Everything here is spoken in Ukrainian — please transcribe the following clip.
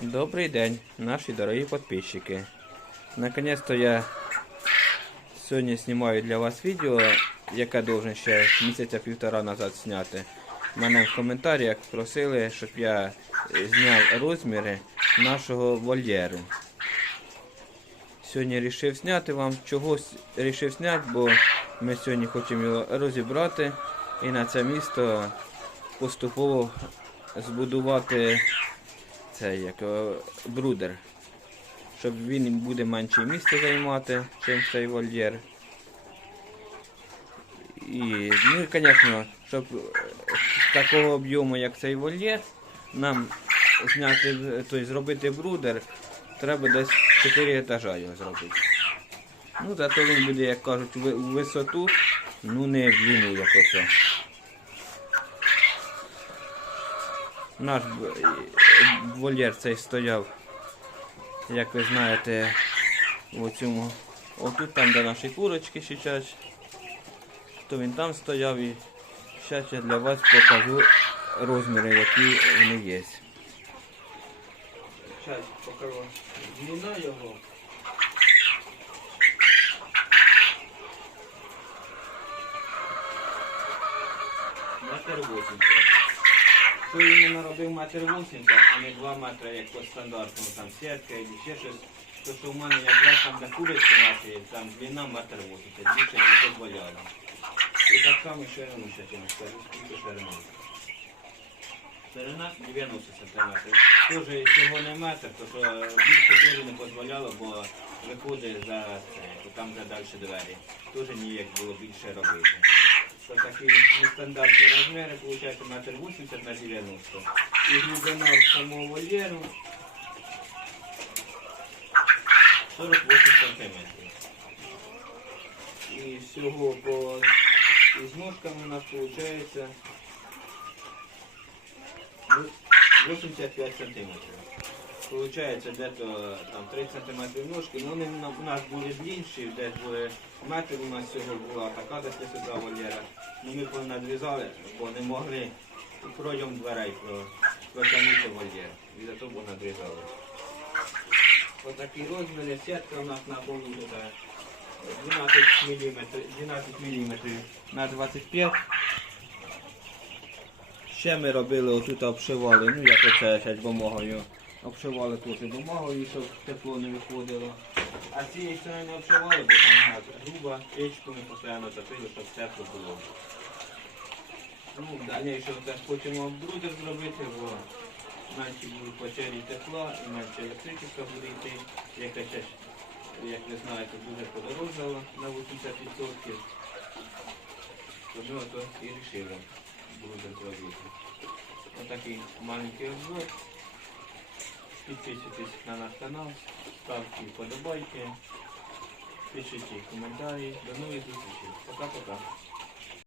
Добрий день, наші дорогі підписчики. Наконец-то я сьогодні знімаю для вас відео, яке должен ще місяця півтора назад зняти. Мене в коментарях просили, щоб я е, зняв розміри нашого вольєру. Сьогодні вирішив зняти вам, чогось вирішив зняти, бо ми сьогодні хочемо його розібрати і на це місто поступово збудувати цей як е, брудер. Щоб він буде менше місця займати, чим цей вольєр. І, ну і, звісно, щоб е, такого об'єму, як цей вольєр, нам зняти, тобто зробити брудер, треба десь 4 етажа його зробити. Ну, зато він буде, як кажуть, у висоту, ну не в длину, як оце. Наш вольєр цей стояв, як ви знаєте, у цьому. Отут там, де наші курочки сидять, то він там стояв і зараз я для вас покажу розміри, які вони є. Зараз покажу длина його. Метр 80. Що він наробив метр 80, а не 2 метри, як по стандартному, там сітка і ще щось. То що в мене якраз там де куриці наші, там длина метр 80, більше не дозволяла. І так само ширину ще чимось скажу, скільки ширина. Ширина 90 см. Тоже цього не метр, то що більше дуже не дозволяло, бо виходить за це, там вже далі двері. Теж ніяк було більше робити. То такі нестандартні розміри, виходить метр 80 на 90. І глибина самого вольєру 48 сантиметрів. І всього по із ножками у нас виходить 85 сантиметрів. Получається дето там 30 сантиметрів ножки, ну вони у нас були длінші, десь були метр у нас всього була така десь висота вольєра. Ну ми понадрізали, бо не могли пройом дверей про, протягнути вольєр. І зато бо надрізали. Отакі розміри, сітка у нас на полу тут е, 12 мм, 12 мм на 25 Ще ми робили отут обшивали, ну як оце ще бумагою. Обшивали тут бумагою, щоб тепло не виходило. А з цієї сторони не обшивали, бо там груба, печку постійно топили, щоб тепло було. Ну, далі теж хочемо брудер зробити, бо менше будуть потері тепла і менше електричества буде йти, яка ще, як ви знаєте, дуже подорожала на 80%. Тому то і вирішили брудер зробити. Отакий маленький обзор. Підписуйтесь на наш канал, ставте вподобайки, пишіть коментарі. До нових зустрічей. Пока-пока.